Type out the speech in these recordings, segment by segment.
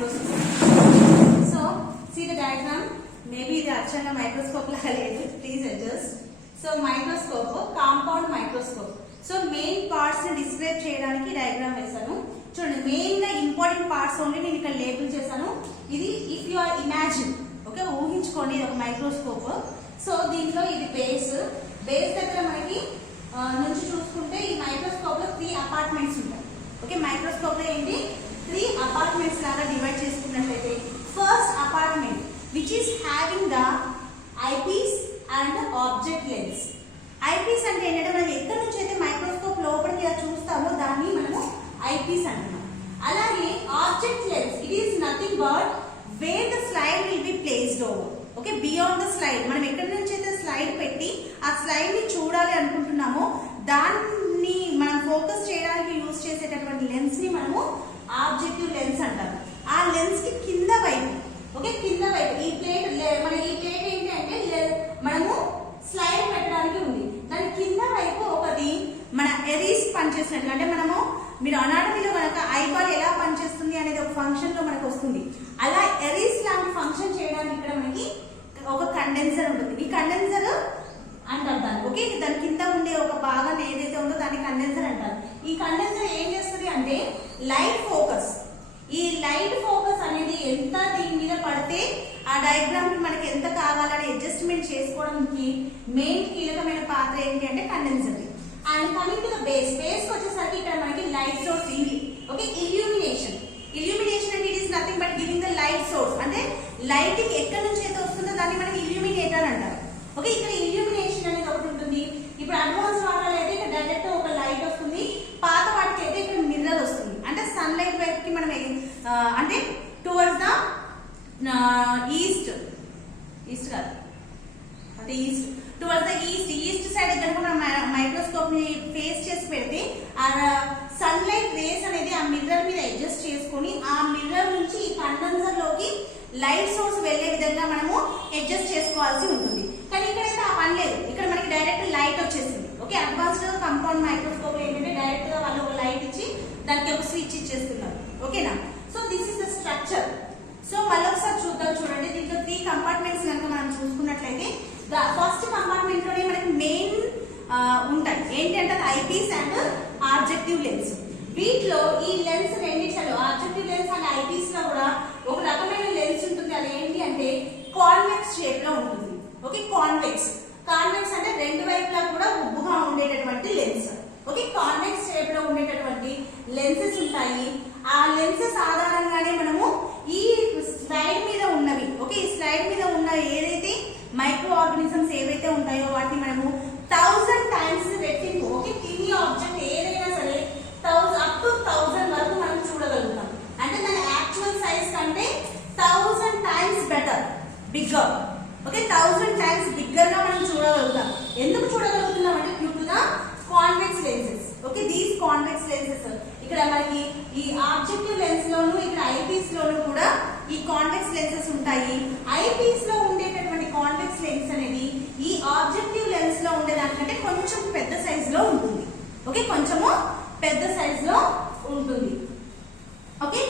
microscope. So see the diagram. Maybe the achana microscope laga ledu, please adjust. So microscope, compound microscope. So main parts ni describe cheyadaniki diagram vesanu. చూడండి main గా important parts only నేను ఇక్కడ label చేశాను. ఇది if you are imagine, okay, ఊహించుకోండి ఇది ఒక microscope. So దీంట్లో ఇది బేస్ దగ్గర మనకి నుంచి చూసుకుంటే ఈ మైక్రోస్కోప్ లో 3 అపార్ట్మెంట్స్ ఉంటాయి. ఓకే, మైక్రోస్కోప్ లో ఏంటి 3 అపార్ట్మెంట్స్ లాగా డివైడ్ చేసుకున్నట్లయితే first apartment which is having the eyepiece and object lens. Eyepiece అంటే ఏంటంటే మనం ఎక్కడి నుంచి అయితే మైక్రోస్కోప్ లోపలికి చూస్తామో దాన్ని మనము ఐపీస్ అంటున్నాం. అలాగే object lens, it is nothing but where the slide will be placed over. Okay, beyond the slide, మనం ఎక్కడి నుంచి అయితే స్లైడ్ పెట్టి ఆ స్లైడ్ ని చూడాలి అనుకుంటున్నామో దాన్ని మనం ఫోకస్ చేయడానికి యూజ్ చేసేటటువంటి లెన్స్ ని మనము ఆబ్జెక్టివ్ లెన్స్ అంటారు. ఆ లెన్స్ కి కింద వైపు, ఓకే, కింద వైపు ఈ ప్లేట్ ఏంటి అంటే మనము స్లైడ్ పెట్టడానికి ఉంది. దాని కింద వైపు ఒకటి మన ఎరీస్ పనిచేసినట్టు, అంటే మనము మీరు అనాటమీలో కనుక ఐబాల్ ఎలా పనిచేస్తుంది అనేది ఒక ఫంక్షన్ లో మనకు వస్తుంది. అలా ఎరీస్ లాంటి ఫంక్షన్ చేయడానికి ఇక్కడ మనకి ఒక కండెన్సర్ ఉంటుంది. ఈ కండెన్సర్ అంటారు దాన్ని. ఓకే, దాని కింద ఉండే ఒక భాగం ఏదైతే ఉందో దాన్ని కండెన్సర్ అంటారు. ఈ కండెన్సర్ ఏం చేస్తుంది అంటే లైట్ ఫోకస్, ఈ లైట్ ఫోకస్ అనేది ఎంత దీని మీద పడితే ఆ డయాగ్రామ్ మనకి ఎంత కావాలని అడ్జస్ట్మెంట్ చేసుకోవడానికి మెయిన్ కీలకమైన పాత్ర ఏంటి అంటే condenser. And coming to the base వచ్చేసరికి ఇక్కడ మనకి లైట్ సోర్స్ ఇది. ఓకే, ఇల్యూమినేషన్ అంటే it is nothing but giving the light source, అంటే లైటింగ్ ఎక్కడి నుంచి అయితే వస్తుందో దాన్ని మనకి ఇల్యూమినేటర్ అంటారు. ఓకే, ఇక్కడ ఇల్యూమినేషన్ అనేది ఒకటి ఉంటుంది. ఇప్పుడు అడ్వాన్స్ వాటర్ అయితే ఇక్కడ డైరెక్ట్ ఒక లైట్ వస్తుంది, పాత వాటికి అయితే ఇక్కడ మిర్రర్ వస్తుంది. అంటే సన్ లైట్ వైపుకి మనం అంటే టువర్డ్స్ ద ఈస్ట్ కాదు అంటే east, towards the east side కనుక మనం మైక్రోస్కోప్ ని ఫేస్ చేసి పెడితే ఆ సన్ లైట్ రేస్ అనేది ఆ మిర్రర్ మీద అడ్జస్ట్ చేసుకుని ఆ మిర్రర్ నుంచి ఈ కండెన్సర్ లోకి లైట్ సోర్స్ వెళ్లే విధంగా మనము అడ్జస్ట్ చేసుకోవాల్సి ఉంటుంది. కానీ ఇక్కడైతే ఆ పని లేదు, ఇక్కడ మనకి డైరెక్ట్ లైట్ వచ్చేసింది. ఓకే, అడ్వాన్స్డ్ కంపౌండ్ మైక్రోస్కోప్ ఏంటంటే డైరెక్ట్ గా వాళ్ళు ఒక లైట్ ఇచ్చి దానికి ఒక స్విచ్ ఇచ్చేస్తున్నారు. ఓకేనా, so this is the structure. So మళ్ళీ ఒకసారి చూద్దాం. చూడండి, దీంట్లో 3 కంపార్ట్మెంట్స్ కనుక మనం చూసుకున్నట్లయితే ఫస్ట్ కంపార్ట్మెంట్ లోనే మనకి మెయిన్ ఉంటాయి ఏంటంటే ఐపీస్ అండ్ ఆబ్జెక్టివ్ లెన్స్. వీటిలో ఈ లెన్స్ రెండింటిలో ఆబ్జెక్టివ్ లెన్స్ అండ్ ఐపీస్ లో కూడా ఒక రకమైన లెన్స్ ఉంటుంది. అది ఏంటి అంటే కాన్వెక్స్ షేప్ లో ఉంటుంది. ఓకే, కాన్వెక్స్ అంటే రెండు వైపులా కూడా ఉబ్బుగా ఉండేటటువంటి లెన్స్. ఓకే, కాన్వెక్స్ షేప్ లో ఉండేటటువంటి లెన్సెస్ ఉంటాయి. ఆ లెన్సెస్ ఆధారంగానే మనము ఈ స్లైడ్ మీద ఉన్నవి, ఓకే, ఈ స్లైడ్ మీద ఉన్న ఏదైతే మైక్రో ఆర్గానిజమ్స్ ఏవైతే ఉంటాయో వాటిని మనము 1000 టైమ్స్ రెట్టింపు, ఓకే, తిని ఆబ్జెక్ట్ ఏదైనా సరే up to 1000 వరకు మనం చూడగలుగుతాం. అంటే దాని యాక్చువల్ సైజ్ కంటే 1000 times better, bigger. Okay, 1000 times bigger గా మనం చూడగలుగుతాం. ఎందుకు చూడగలుగుతున్నాం అంటే due to the convex lenses. Okay, these convex lenses ఇక్కడ మనకి ఈ ఆబ్జెక్టివ్ లెన్స్ లోను ఇక్కడ ఐపీస్ లోను కూడా ఈ కాన్వెక్స్ లెన్సెస్ ఉంటాయి. ఐపీస్ లో ఉండేటటువంటి కాన్వెక్స్ లెన్స్ అనేది ఈ ఆబ్జెక్టివ్ లెన్స్ లో ఉండేదానికంటే కొంచెం పెద్ద సైజ్ లో ఉంటుంది. ఓకే, కొంచెము పెద్ద సైజ్ లో ఉంటుంది. Okay,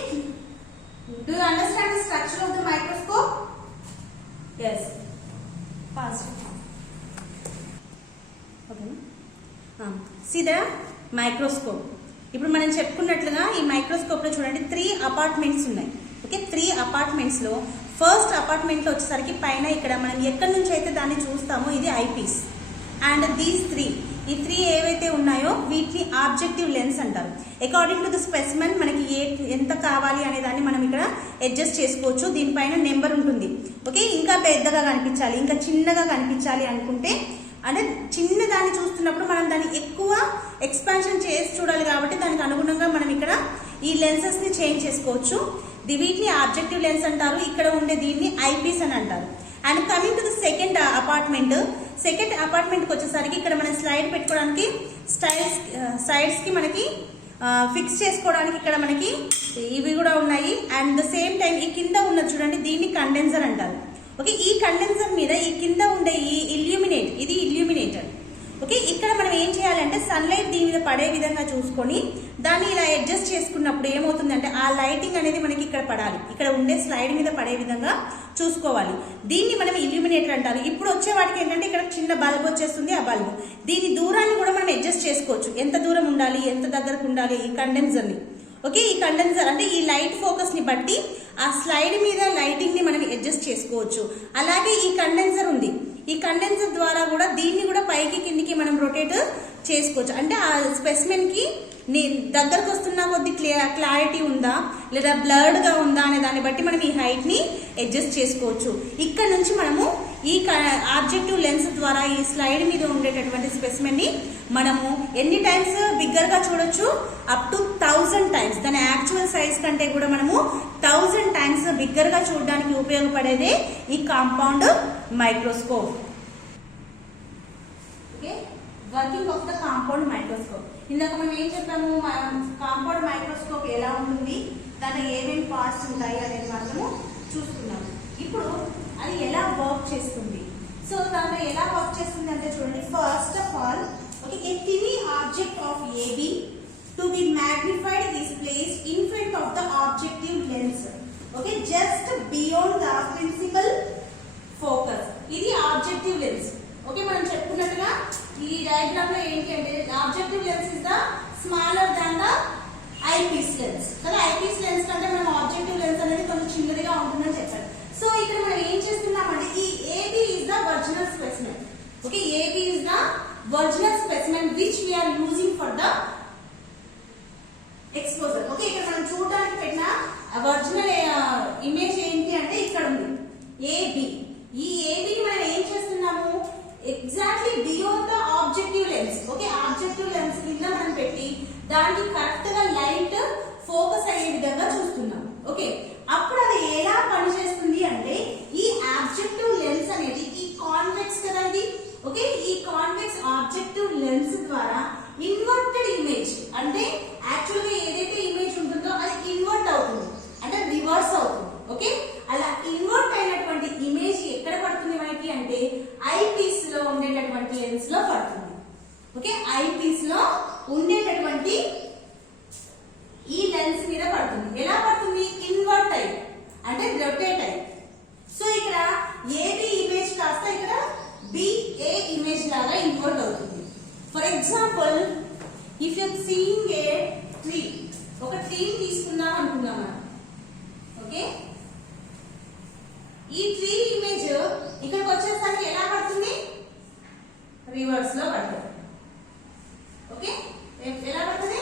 do you understand the structure of the microscope? yes, fast. okay, see the microscope. ఇప్పుడు మనం చెప్పుకున్నట్లుగా ఈ మైక్రోస్కోప్ లో చూడండి 3 అపార్ట్మెంట్స్ ఉన్నాయి. ఓకే, 3 అపార్ట్మెంట్స్ లో ఫస్ట్ అపార్ట్మెంట్ లో వచ్చేసరికి పైన ఇక్కడ మనం ఎక్కడి నుంచి అయితే దాన్ని చూస్తామో ఇది ఐపీస్. అండ్ దీస్ 3 ఈ 3 ఏవైతే ఉన్నాయో వీటిని ఆబ్జెక్టివ్ లెన్స్ అంటారు. అకార్డింగ్ టు ద స్పెసిమెన్ మనకి ఎంత కావాలి అనే దాన్ని మనం ఇక్కడ అడ్జస్ట్ చేసుకోవచ్చు. దీనిపైన నెంబర్ ఉంటుంది. ఓకే, ఇంకా పెద్దగా కనిపించాలి, ఇంకా చిన్నగా కనిపించాలి అనుకుంటే, అంటే చిన్న దాన్ని చూస్తున్నప్పుడు మనం దాన్ని ఎక్కువ ఎక్స్పాన్షన్ చేసి చూడాలి కాబట్టి దానికి అనుగుణంగా మనం ఇక్కడ ఈ లెన్సెస్ ని చేంజ్ చేసుకోవచ్చు. వీటిని ఆబ్జెక్టివ్ లెన్స్ అంటారు. ఇక్కడ ఉండే దీన్ని ఐపీస్ అని అంటారు. And coming to the second apartment కి వచ్చేసరికి ఇక్కడ మనం స్లైడ్ పెట్టుకోవడానికి సైడ్స్ కి మనకి ఫిక్స్ చేసుకోవడానికి ఇక్కడ మనకి ఇవి కూడా ఉన్నాయి. అండ్ ద సేమ్ టైం ఈ కింద ఉన్నది చూడండి, దీన్ని కండెన్సర్ అంటారు. ఓకే, ఈ కండెన్సర్ మీద ఈ కింద ఉండే ఈ ఇల్యూమినేటర్. ఓకే, ఇక్కడ మనం ఏం చేయాలంటే సన్లైట్ దీని మీద పడే విధంగా చూసుకొని దాన్ని ఇలా అడ్జస్ట్ చేసుకున్నప్పుడు ఏమవుతుందంటే ఆ లైటింగ్ అనేది మనకి ఇక్కడ పడాలి, ఇక్కడ ఉండే స్లైడ్ మీద పడే విధంగా చూసుకోవాలి. దీన్ని మనం ఇల్యూమినేటర్ అంటారు. ఇప్పుడు వచ్చే వాటికి ఏంటంటే ఇక్కడ చిన్న బల్బ్ వచ్చేస్తుంది, ఆ బల్బ్ దీని దూరాన్ని కూడా మనం అడ్జస్ట్ చేసుకోవచ్చు, ఎంత దూరం ఉండాలి, ఎంత దగ్గరకు ఉండాలి ఈ కండెన్సర్ని. ఓకే, ఈ కండెన్సర్ అంటే ఈ లైట్ ఫోకస్ ని బట్టి ఆ స్లైడ్ మీద లైటింగ్ ని మనం అడ్జస్ట్ చేసుకోవచ్చు. అలాగే ఈ కండెన్సర్ ఉంది, ఈ కండెన్సర్ ద్వారా కూడా దీన్ని కూడా పైకి కిందికి మనం రొటేట్ చేసుకోవచ్చు. అంటే ఆ స్పెసిమెన్ కి దగ్గరకు వస్తున్న కొద్ది క్లారిటీ ఉందా లేదా బ్లర్డ్ గా ఉందా అనే దాన్ని బట్టి మనం ఈ హైట్ ని అడ్జస్ట్ చేసుకోవచ్చు. ఇక్కడ నుంచి మనము ఈ ఆబ్జెక్టివ్ లెన్స్ ద్వారా ఈ స్లైడ్ మీద ఉండేటటువంటి స్పెసిమెన్ ని మనము ఎన్ని టైమ్స్ బిగ్గర్ గా చూడొచ్చు, అప్ టు 1000 టైమ్స్. దాని యాక్చువల్ సైజ్ కంటే కూడా మనము 1000 టైమ్స్ బిగ్గర్ గా చూడడానికి ఉపయోగపడేదే ఈ compound microscope. Okay, working of the compound microscope. ఇందాక మనం ఏం చెప్పాము, కాంపౌండ్ మైక్రోస్కోప్ ఎలా ఉంటుంది, దాంట్లో ఏమేమి పార్ట్స్ ఉంటాయి అనేది మాత్రము చూస్తున్నాము. ఇప్పుడు అది ఎలా వర్క్ చేస్తుంది. సో దాంట్లో ఎలా వర్క్ చేస్తుంది అంటే చూడండి, first of all okay, A tiny object of AB to be magnified is placed in front of the objective lens. Okay, just beyond the principal focus. ఇది ఆబ్జెక్టివ్ లెన్స్. ఓకే, మనం చెప్పుకున్నట్టుగా ఈ diagram లో ఏంటి అంటే objective lens is the smaller than the eyepiece lens కదా. Eyepiece lens కంటే మనం ఆబ్జెక్టివ్ లెన్స్ అనేది కొంచెం చిన్నదిగా ఉంటుందని చెప్పారు. సో ఇక్కడ మనం ఏం చేస్తున్నామంటే ఈ AB is the original specimen. Okay, AB is the original specimen which we are using for the exposure. Okay, ఇక్కడ మనం చూడడానికి పెట్టిన ఒరిజినల్ ఇమేజ్ ఏంటి అంటే ఇక్కడ ఉంది AB. ఈ AB ని మనం ఏం చేస్తున్నాము, exactly beyond the objective lens. Okay, objective lens కింద మనం పెట్టి దానికి కరెక్ట్ గా లైట్ ఫోకస్ అయ్యే విధంగా చూస్తున్నాం. ఓకే, అప్పుడు అది ఎలా పనిచేస్తుంది అంటే ఈ ఆబ్జెక్టివ్ లెన్స్ అనేది ఈ కాన్వెక్స్ కదా ఇది. ఓకే, ఈ కాన్వెక్స్ ఆబ్జెక్టివ్ లెన్స్ ద్వారా ఇన్వర్టెడ్ ఇమేజ్ అంటే యాక్చువల్ గా ఏదైతే ఇమేజ్ ఉంటుందో అది ఇన్వర్ట్ అవుతుంది, అంటే రివర్స్ అవుతుంది. ఓకే, అలా ఇన్వర్ట్ అయినటువంటి ఇమేజ్ ఎక్కడ పడుతుంది మనకి అంటే ఐపీస్ లో ఉండేటటువంటి లెన్స్ లో పడుతుంది. ఓకే, ఐపీస్ లో ఉండేటటువంటి ఈ లెన్స్ మీద పడుతుంది. ఎలా పడుతుంది, ఇన్వర్ట్ అయి అంటే రొటేట్ అయి. సో ఇక్కడ ఏబి ఇమేజ్ కాస్త ఇక్కడ బిఏ ఇమేజ్ లాగా ఇన్వర్ట్ అవుతుంది. For example if you seeing A tree, ఒక ట్రీ తీసుకుందాం అనుకుందాం మనం. ఓకే, ఈ ట్రీ ఇమేజ్ ఇక్కడికి వచ్చేసరికి ఎలా పడుతుంది, రివర్స్ లో పడుతుంది. ఓకే, ఎలా పడుతుంది,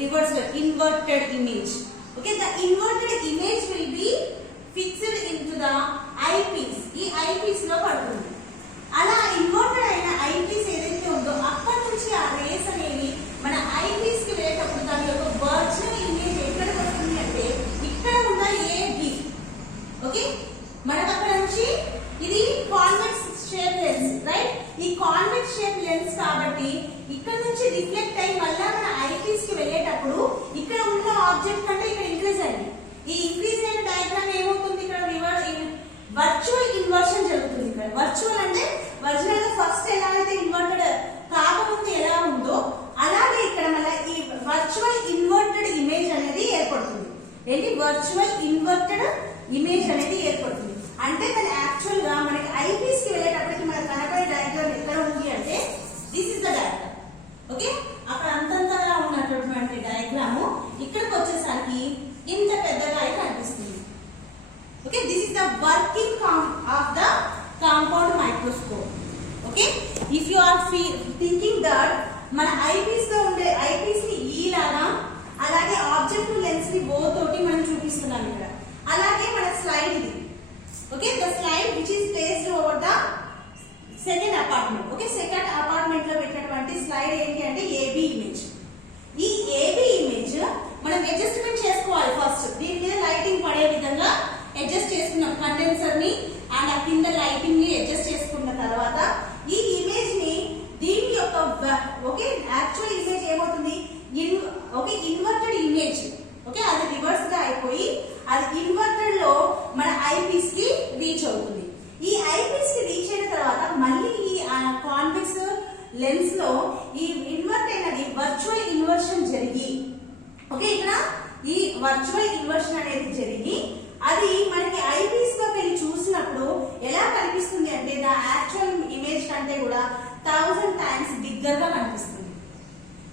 రివర్స్ లో, inverted image. Okay, the inverted image will be fixed into the eyepiece. ఈ ఐపీస్ లో పడుతుంది. అలా ఇన్వర్టెడ్ అయిన ఐపీస్ ఏదైతే ఉందో అక్కడి నుంచి ఆ రేస్ అనేవి మన ఐపీస్ కి వెళ్ళేటప్పుడు దాని యొక్క వర్చువల్ ఇమేజ్ ఎక్కడికి వస్తుంది అంటే ఇక్కడ ఉన్న ఏబి. ఓకే, మనకు అక్కడ నుంచి ఇది కాన్వెక్స్ షేప్ లెన్స్ రైట్. ఈ కాన్వెక్స్ షేప్ లెన్స్ కాబట్టి ఇక్కడ నుంచి రిఫ్లెక్ట్ అయ్యి మళ్ళా మన ఐపీస్ కి వెళ్ళేటప్పుడు ఇక్కడ ఉన్న ఆబ్జెక్ట్ కంటే ఇక్కడ ఇంక్రీజ్ అయింది. ఈ ఇంక్రీజ్ అయిన డయాగ్రామ్ ఏమవుతుంది, ఇక్కడ వర్చువల్ ఇన్వర్షన్ జరుగుతుంది. ఇక్కడ వర్చువల్ అంటే ఒరిజినల్ గా ఫస్ట్ ఎలా అయితే ఇన్వర్టెడ్ కాకముందు ఎలా ఉందో అలాగే ఇక్కడ మళ్ళీ ఈ వర్చువల్ ఇన్వర్టెడ్ ఇమేజ్ అనేది ఏర్పడుతుంది. ఏంటి, వర్చువల్ ఇన్వర్టెడ్ ఇమేజ్ అనేది ఏర్పడుతుంది. అంటే దాని యాక్చువల్ గా మనకి ఐపీస్ కి వెళ్ళేటప్పటికి మనకు కనపడే డయాగ్రామ్ ఎక్కడ ఉంది అంటే this is the diagram. Okay, అక్కడ అంతంతగా ఉన్నటువంటి డయాగ్రామ్ ఇక్కడికి వచ్చేసరికి ఇంత పెద్దగా అయితే కనిపిస్తుంది. Okay, this is the working of the compound microscope. Okay, if you are thinking that మన ఐపీస్ లో ఉండే ఐపీస్ ని ఈ లాగా అలాగే ఆబ్జెక్టివ్ లెన్స్ ని ఓ తోటి మనం చూపిస్తున్నాం ఇక్కడ. అలాగే మన స్లైడ్ ఇది. Okay, the slide which is placed over the second apartment. Okay, second apartment లో పెట్టినటువంటి స్లైడ్ ఏంటి అంటే ఏబి ఇమేజ్. ఈ ఏబి ఇమేజ్ మనం అడ్జస్ట్మెంట్ చేసుకోవాలి. ఫస్ట్ దీని మీద లైటింగ్ పడే విధంగా అడ్జస్ట్ చేసుకున్నాం కండెన్సర్ ని అండ్ ఆ కింద లైటింగ్ ని అడ్జస్ట్ చేసుకున్న తర్వాత ఈ ఇమేజ్ ని దీని యొక్క ఓకే యాక్చువల్ ఇమేజ్ ఏమవుతుంది, ఓకే ఇన్వర్టెడ్ ఇమేజ్. ఓకే, అది రివర్స్ గా అయిపోయి అది ఇన్వర్టెడ్ లో మన ఐపీస్ కి రీచ్ అవుతుంది. ఈ ఐపీస్ కి రీచ్ అయిన తర్వాత మళ్ళీ ఈ కాన్వెక్స్ లెన్స్ లో ఈ ఇన్వర్ట్ అయినది వర్చువల్ ఇన్వర్షన్ జరిగి ఓకే, ఇక్కడ ఈ వర్చువల్ ఇన్వర్షన్ అనేది జరిగి అది మనకి ఐపీస్ లో వెళ్ళి చూసినప్పుడు ఎలా కనిపిస్తుంది అంటే ద యాక్చువల్ ఇమేజ్ కంటే కూడా 1000 times బిగ్గర్ గా కనిపిస్తుంది.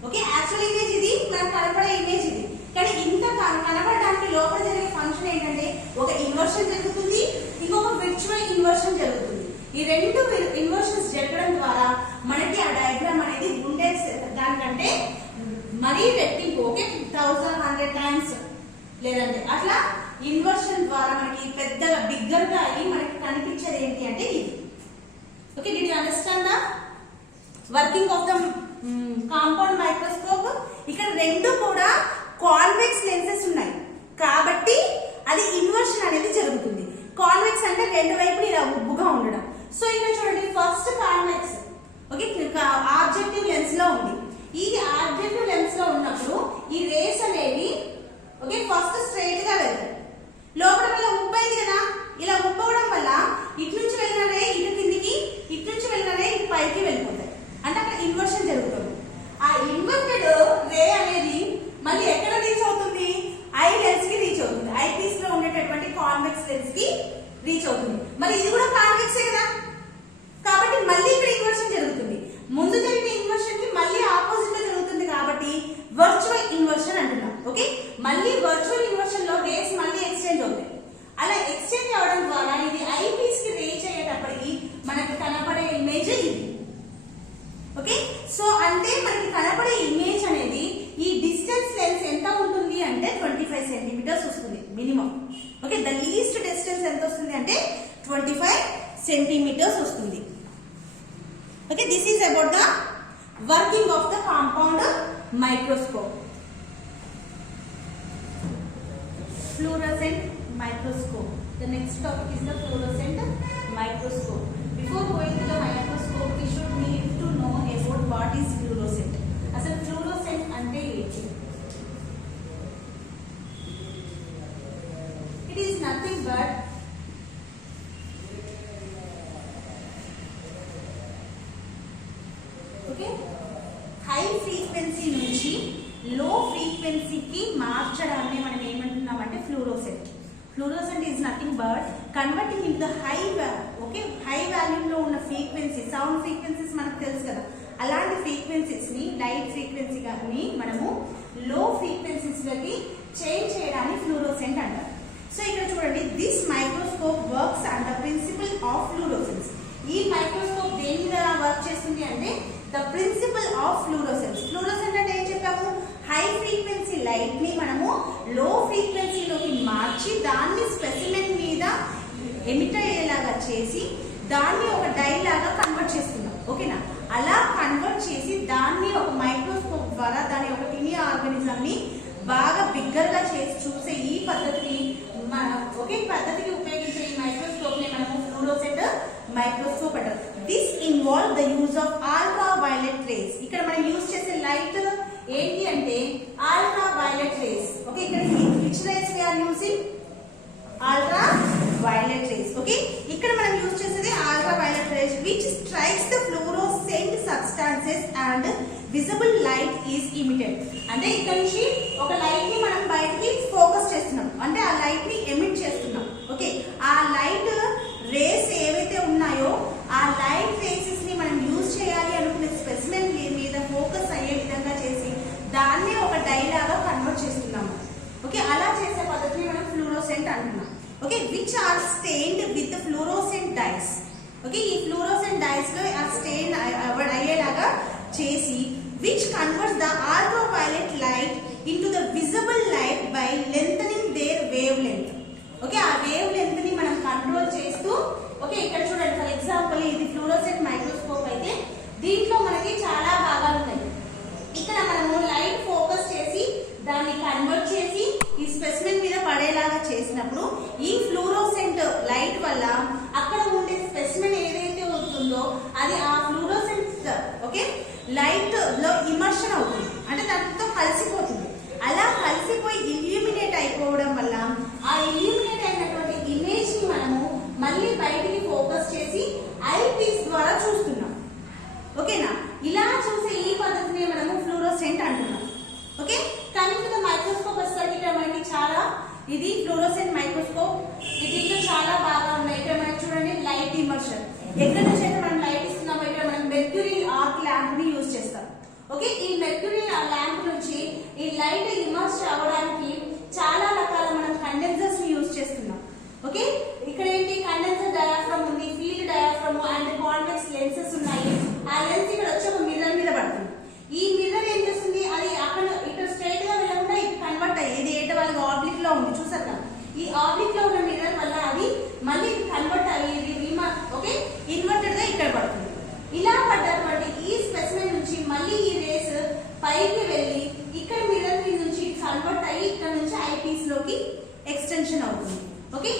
ఓకే, యాక్చువల్ ఇమేజ్ ఇది, మనకు కనపడే ఇమేజ్ ఇది, కానీ ఇంత కనపడడానికి లోపల జరిగే ఫంక్షన్ ఏంటంటే ఒక ఇన్వర్షన్ జరుగుతుంది, ఇంకొక విర్చువల్ ఇన్వర్షన్ జరుగుతుంది. ఈ రెండు ఇన్వర్షన్స్ జరగడం ద్వారా మనకి ఆ డయాగ్రామ్ అనేది ఉండే దానికంటే మరీ రెట్టింపు, ఓకే, 1100 times లేదంటే అట్లా ఇన్వర్షన్ ద్వారా మనకి పెద్దగా బిగ్గర్ గా అయ్యి మనకి కనిపించేది ఏంటి అంటే ఇది. Okay, did you understand the working of the compound microscope? ఇక్కడ రెండు కూడా కాన్వెక్స్ లెన్సెస్ ఉన్నాయి కాబట్టి అది ఇన్వర్షన్ అనేది జరుగుతుంది. కాన్వెక్స్ అంటే రెండు వైపులు ఇలా ఉబ్బుగా ఉండడం. సో ఇక్కడ చూడండి, first convex, okay, objective lens లో ఉంది. ఈ ఆబ్జెక్టివ్ లెన్స్ లో ఉన్నప్పుడు ఈ రేస్ అనేవి ఓకే ఫస్ట్ స్ట్రైట్ గా వెళ్తాయి, లోపల వల్ల ఉబ్బైంది కదా, ఇలా ఉబ్బవడం వల్ల ఇటు నుంచి వెళ్ళిన రే ఇటు కిందికి, ఇటు నుంచి వెళ్ళిన రే ఇటు పైకి వెళ్ళిపోతాయి, అంటే అక్కడ ఇన్వర్షన్ జరుగుతుంది. ఆ ఇన్వర్టెడ్ రే అనేది మళ్ళీ ఎక్కడ రీచ్ అవుతుంది? ఐ లెన్స్ కి రీచ్ అవుతుంది, ఐ పీస్ లో ఉండేటటువంటి కాన్వెక్స్ లెన్స్ కి రీచ్ అవుతుంది. మరి ఇది కూడా కాన్వెక్సే కదా, కాబట్టి మళ్ళీ ఇక్కడ ఇన్వర్షన్ జరుగుతుంది. ముందు జరిగిన ఇన్వర్షన్ కి మళ్ళీ ఆపోజిట్ లో జరుగుతుంది కాబట్టి వర్చువల్ ఇన్వర్షన్ అంటున్నాం. ఓకే, మళ్ళీ వర్చువల్ ఇన్వర్షన్ లో రేస్ మళ్ళీ ఎక్స్చేంజ్ అవుతాయి. అలా ఎక్స్చేంజ్ అవడం ద్వారా ఇది ఐ పీస్ కి రీచ్ అయ్యేటప్పటికి మనకి కనపడే ఇమేజ్ ఇది. ఓకే, సో అంటే మనకి కనపడే ఇమేజ్ అనేది ఈ డిస్టెన్స్ లెన్స్ ఎంత ఉంటుంది అంటే 25 centimeters వస్తుంది minimum. Okay, the least distance ఎంత వస్తుంది అంటే 25 centimeters వస్తుంది. Okay, this is about the working of the compound microscope. Fluorescent microscope. The next topic is the fluorescent microscope. Before going to the microscope, we should need to know about what is fluorescent. Asal fluorescent ante enti? It is nothing but okay, high frequency nunchi లో ఫ్రీక్వెన్సీకి మార్చడాన్ని మనం ఏమంటున్నామంటే fluorescent. Fluorescent is nothing but converting in the high okay high వాల్యూలో ఉన్న frequency, sound frequencies మనకు తెలుసు కదా, అలాంటి ఫ్రీక్వెన్సీస్ ని లైట్ ఫ్రీక్వెన్సీ కానీ మనము లో ఫ్రీక్వెన్సీస్ లోకి చేంజ్ చేయడాన్ని ఫ్లూరోసెంట్ అంటారు. సో ఇక్కడ చూడండి, this microscope works and the principle of fluorescence. ఈ మైక్రోస్కోప్ దేని మీద వర్క్ చేస్తుంది అంటే the principle of fluorescence. Fluorescent అంటే ఏం చెప్పాము? హై ఫ్రీక్వెన్సీ లైట్ ని మనము లో ఫ్రీక్వెన్సీలోకి మార్చి దాన్ని స్పెసిమెన్ మీద ఎమిట్ అయ్యేలాగా చేసి దాన్ని ఒక డై లాగా కన్వర్ట్ చేస్తున్నాం. ఓకేనా, అలా కన్వర్ట్ చేసి దాన్ని ఒక మైక్రోస్కోప్ ద్వారా దాని ఒక టినీ ఆర్గానిజం ని బాగా బిగ్గర్ గా చేసి చూసే ఈ పద్ధతిని ఒకే పద్ధతికి ఉపయోగించే ఈ మైక్రోస్కోప్ ని మనము ఫ్లూరోసెంట్ మైక్రోస్కోప్ అంటారు. This involve the use of ultraviolet rays. ఇక్కడ మనం యూజ్ చేసే లైట్ ఏంటి అంటే అల్ట్రా వైలెట్ రేస్. ఓకే, ఇక్కడ which rays we are using? Ultraviolet rays. Okay, ఇక్కడ మనం యూజ్ చేసేది ultraviolet rays which strikes the fluorescent substances and visible light is emitted. అంటే ఇక్కడ నుంచి ఒక లైట్ ని మనం బయటికి ఫోకస్ చేస్తున్నాం, అంటే ఆ లైట్ ని ఎమిట్ చేస్తున్నాం. ఓకే, ఆ లైట్ రేస్ ఏవైతే ఉన్నాయో ఆ లైట్ రేసెస్ ని మనం యూజ్ చేయాలి అనుకునే స్పెసిమెన్ మీద ఫోకస్ అయ్యే విధంగా చేసి దాన్ని ఒక డై లాగా కన్వర్ట్ చేస్తున్నాము. ఓకే, అలా చేసే పద్ధతిని మనం ఫ్లూరోసెంట్ అంటున్నాం. Okay, which are stained with fluorescent dyes. Okay, ఈ ఫ్లూరోసెంట్ డైస్ లో ఆ స్టెయిన్ అయ్యేలాగా చేసి which converts the ultraviolet light into the visible light by lengthening their wavelength. Okay, ఆ వేవ్ లెంత్ ని మనం కంట్రోల్ చేస్తూ, ఓకే ఇక్కడ చూడండి, ఫర్ ఎగ్జాంపుల్ ఇది ఫ్లూరోసెంట్ మైక్రోస్కోప్ అయితే దీంట్లో మనకి చాలా భాగాలు ఉన్నాయి. ఇక్కడ మనము లైట్ ఫోకస్ చేసి దాన్ని కన్వర్ట్ చేసి ఈ స్పెసిమెన్ మీద పడేలాగా చేసినప్పుడు ఈ ఫ్లూరోసెంట్ లైట్ వల్ల అక్కడ ఉండే స్పెసిమెన్ ఏదైతే ఉంటుందో అది ఆ ఫ్లూరోసెంట్ ఓకే లైట్ లో ఇమర్షన్ అవుతుంది, అంటే దాంతో కలిసిపోతుంది. అలా కలిసిపోయి ఇల్యూమినేట్ అయిపోవడం వల్ల ఆ ఇల్యూమినేట్ అయినటువంటి ఇమేజ్ ని మనము మళ్ళీ బయటికి ఫోకస్ చేసి ఐ పీస్ ద్వారా చూస్తున్నాం. ఓకేనా, ఇలా చూసే ఈ పద్ధతిని మనము ఫ్లూరోసెంట్ అంటున్నాం. Okay, coming to the micro fluorescent microscope. దీంట్లో చాలా బాగా ఉన్నాయి. ఇక్కడ మనకి చూడండి లైట్ ఇమర్షన్. ఎక్కడ నుంచి అయితే మనం లైట్ ఇస్తున్నామో ఇక్కడ మనం మెర్క్యూరీ ఆర్క్ ల్యాంప్ ని యూజ్ చేస్తాం. ఓకే, ఈ మెర్క్యూరీ ల్యాంప్ నుంచి ఈ లైట్ ఇమర్స్ అవ్వడానికి చాలా రకాల మనం కండెన్సర్స్ ని యూజ్ చేస్తున్నాం. ఓకే, ఇక్కడ ఏంటి కండెన్సర్ డయాఫ్రమ్ ఉంది, field diaphragm and convex lenses ఉన్నాయి. ఆ లెన్స్ ఇక్కడ వచ్చి ఒక మిర్రర్ మీద పడుతుంది. ఈ మిర్రర్ ఏం చేస్తుంది, అది అక్కడ ఇక్కడ స్ట్రైట్ గా వెళ్ళకుండా ఇది కన్వర్ట్ అయ్యి ఇది ఏంటో వాళ్ళకి ఆబ్లిక్ లో ఉంది చూసారు కదా. ఈ ఆబ్లిక్ లో ఉన్న మిర్రర్ వల్ల అది మళ్ళీ కన్వర్ట్ అయ్యి ఓకే ఇన్వర్టెడ్ గా ఇక్కడ పడుతుంది. ఇలా పడ్డటువంటి ఈ స్పెసిమెన్ నుంచి మళ్ళీ ఈ రేస్ పైకి వెళ్ళి ఇక్కడ మిర్రర్ నుంచి కన్వర్ట్ అయ్యి ఇక్కడ నుంచి ఐపీస్ లోకి ఎక్స్టెన్షన్ అవుతుంది. ఓకే,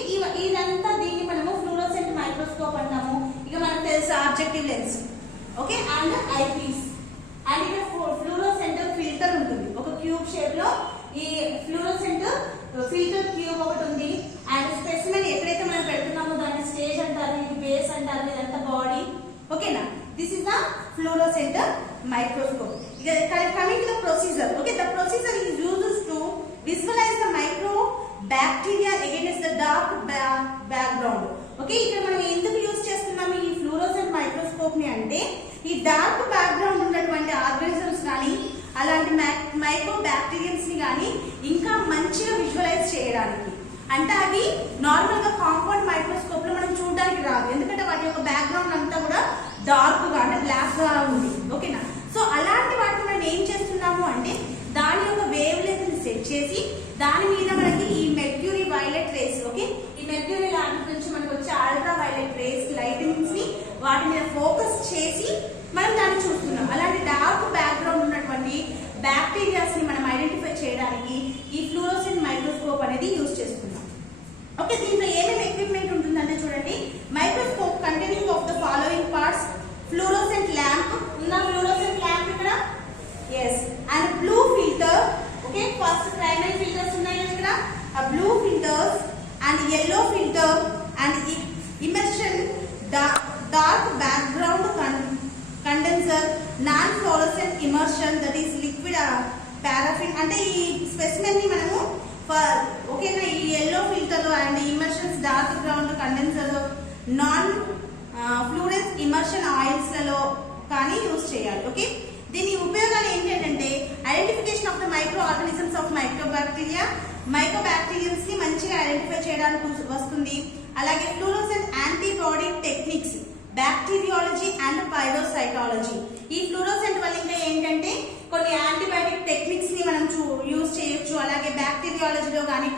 ఇదంతా దీన్ని మనము ఫ్లూరోసెంట్ మైక్రోస్కోప్ అంటాము. ఇక మనకు తెలుసు objective lens. Okay, and eyepiece and ఇక్కడ ఫ్లూరోసెంట్ ఫిల్టర్ ఉంటుంది. ఒక క్యూబ్ షేప్ లో ఈ ఫ్లూరోసెంట్ ఫిల్టర్ క్యూబ్ ఒకటి ఉంది. అండ్ స్పెసిమెన్ ఎక్కడైతే మనం పెడుతున్నామో దాన్ని స్టేజ్ అంటారు, ఇది బేస్ అంటారు, ఇదంతా బాడీ. ఓకేనా, this is the fluorescent microscope. Coming to the procedure. Okay, the procedure is used to visualize the microbacteria against the dark background. Okay, ఇక్కడ మనం ఎందుకు యూజ్ చేస్తున్నాము ఈ ఫ్లూరోసెంట్ మైక్రోస్కోప్ ని అంటే ఈ డార్క్ బ్యాక్గ్రౌండ్ ఉన్నటువంటి ఆర్గానిజమ్స్ కానీ అలాంటి మైక్రోబాక్టీరియమ్స్ ని కానీ ఇంకా మంచిగా విజువలైజ్ చేయడానికి. అంటే అవి నార్మల్ గా కాంపౌండ్ మైక్రోస్కోప్ లో మనం చూడడానికి రాదు, ఎందుకంటే వాటి యొక్క బ్యాక్గ్రౌండ్ అంతా కూడా డార్క్ గా అంటే బ్లాక్ గా ఉంది. ఓకేనా, సో అలాంటి వాటిని మనం ఏం చేస్తున్నాము అంటే దాని యొక్క వేవ్ లెంత్ ని సెట్ చేసి దాని మీద మనకి ఈ మెర్క్యూరీ వైలెట్ రేస్, ఓకే ఈ మెర్క్యూరీ ల్యాంప్ నుంచి మనకు వచ్చే అల్ట్రా వైలెట్ రేస్ లైటింగ్స్ ని వాటి మీద ఫోకస్ చేసి మనం దాన్ని చూస్తున్నాం. అలాంటి డార్క్ బ్యాక్గ్రౌండ్ ఉన్నటువంటి బ్యాక్టీరియాస్ ని మనం ఐడెంటిఫై చేయడానికి ఈ ఫ్లూరోసెంట్ మైక్రోస్కోప్ అనేది యూజ్ చేస్తున్నాం. ఓకే, దీంట్లో ఏమేమి ఎక్విప్మెంట్ ఉంటుందంటే చూడండి, microscope containing of the following parts. Fluorescent lamp ఉందా, ఫ్లూరోసెంట్ ల్యాంప్ ఇక్కడ, yes, and blue filter. Okay, first primary filters ఉన్నాయి కదా ఇక్కడ, ఆ blue filters and yellow filter and immersion dark background condenser, non fluorescent immersion that is liquid paraffin. అంటే ఈ specimen ని మనము ఓకేనా ఈ yellow filter and immersions dark ground condenser non fluorescence immersion oils లలో కానీ యూజ్ చేయాలి. ఓకే, దీని ఉపయోగాలు ఏంటంటే identification of the microorganisms of mycobacteriums ని మంచిగా ఐడెంటిఫై చేయడానికి వస్తుంది. అలాగే fluorescent antibody techniques, bacteriology and parasitology. ఈ ఫ్లూరోసెంట్ వల్ల ఇంకా ఏంటంటే కొన్ని యాంటీబయాటిక్ టెక్నిక్స్ ని మనం యూజ్ చేయొచ్చు. అలాగే బ్యాక్టీరియాలజీలో కానీ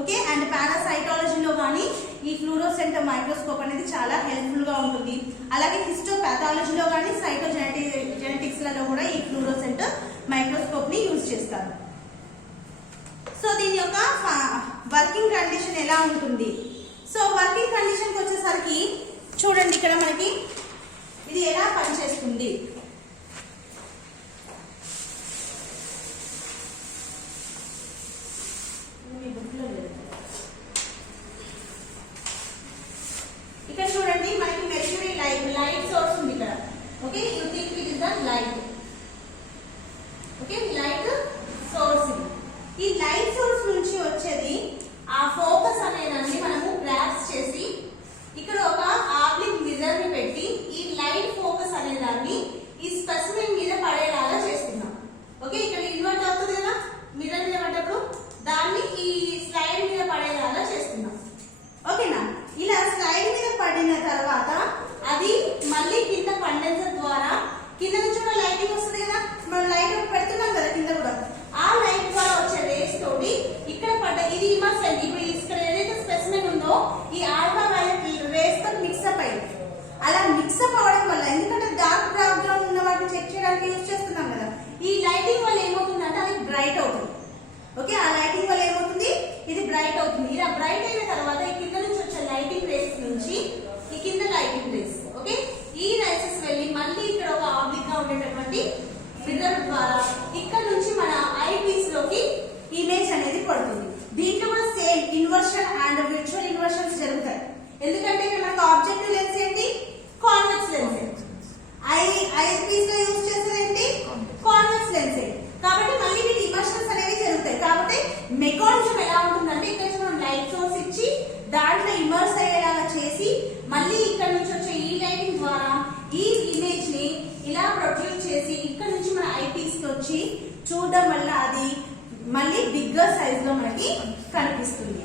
ఓకే అండ్ పారాసైటాలజీలో కానీ ఈ ఫ్లూరోసెంట్ మైక్రోస్కోప్ అనేది చాలా హెల్ప్ఫుల్ గా ఉంటుంది. అలాగే హిస్టోపాథాలజీలో కానీ సైటోజెనెటిక్స్ లలో కూడా ఈ ఫ్లూరోసెంట్ మైక్రోస్కోప్ ని యూజ్ చేస్తారు. సో దీని యొక్క వర్కింగ్ కండిషన్ ఎలా ఉంటుంది? సో వర్కింగ్ కండిషన్ కి వచ్చేసరికి చూడండి, ఇక్కడ మనకి ఇది ఎలా పనిచేస్తుంది. ఇక్కడ చూడండి మనకి మెర్క్యూరీ లైట్ సోర్స్ ఉంది ఇక్కడ. Okay, you think it is the light. Okay, light source. ఈ లైట్ సోర్స్ నుంచి వచ్చేది ఆ ఫోకస్ అనేదాన్ని మనము గ్రాప్స్ చేసి ఇక్కడ ఒక ఆబ్లిక్ మిర్రర్ ని పెట్టి ఈ లైట్ ఫోకస్ అనేదాన్ని ఈ స్పెసిమెన్ మీద పడేలాగా చేస్తున్నాం. ఓకే, ఇక్కడ ఇన్వర్ట్ అవుతుంది కదా మిర్రర్ మీద పడ్డప్పుడు, దాన్ని ఈ స్లైడ్ మీద పడేలాగా చేస్తున్నాం. ఓకేనా, ఇలా స్లైడ్ మీద పడిన తర్వాత అది మళ్ళీ కింద కండెన్సర్ ద్వారా కింద నుంచి కూడా లైటింగ్ వస్తుంది కదా, మనం లైట్ పెడుతున్నాం కదా కింద కూడా, ఆ లైట్ ద్వారా వచ్చే రేస్ తోటి ఇక్కడ పడ్డ ఇది ఇమర్షన్. ఇప్పుడు ఇక్కడ ఏదైతే స్పెసిమెన్ ఉందో ఈ ఆల్ఫా వైలెట్ రేస్ తో మిక్సప్ అయింది. అలా మిక్సప్ అవ్వడం వల్ల, ఎందుకంటే డార్క్ బ్యాక్గ్రౌండ్ ఉన్న వాటిని చెక్ చేయడానికి యూజ్ చేస్తున్నాం కదా, ఈ లైటింగ్ వల్ల ఏమవుతుందంటే అది బ్రైట్ అవుతుంది. ఓకే, ఆ లైటింగ్ వల్ల ఏమవుతుంది, ఇది బ్రైట్ అవుతుంది. ఇలా బ్రైట్ అయిన తర్వాత ఈ కింద నుంచి వచ్చే లైటింగ్ రేస్ నుంచి ఈ కింద లైటింగ్ రేస్, ఓకే ఈ రైసెస్ వెళ్ళి మళ్ళీ ఇక్కడ ఒక ఆబ్లిక్ గా ఉండేటటువంటి మిర్రర్ ద్వారా ఇక్కడ నుంచి మన ఐ పీస్ లోకి ఇమేజ్ అనేది పడుతుంది. దీంట్లో కూడా same inversion and virtual inversions జరుగుతాయి. ఎందుకంటే ఇక్కడ మనకు ఆబ్జెక్టివ్ లెన్స్ ఏంటి, కాన్వెక్స్ లెన్స్. ఐ పీస్ లో యూజ్ చేసేది ఏంటి, కాన్వెక్స్ లెన్స్. కాబట్టి మళ్ళీ వీటి ఇమర్షన్స్ అనేవి జరుగుతాయి. కాబట్టి మెకానిజం ఎలా ఉంటుందంటే ఇక్కడ మనం లైట్ దాంట్లో ఇమర్స్ అయ్యేలాగా చేసి మళ్ళీ ఇక్కడ నుంచి వచ్చే ఈ లైటింగ్ ద్వారా ఈ ఇమేజ్ ని ఇలా ప్రొడ్యూస్ చేసి ఇక్కడ నుంచి మన ఐపీస్ కి వచ్చి చూడడం వల్ల అది మళ్ళీ బిగ్గర్ సైజ్ లో మనకి కనిపిస్తుంది.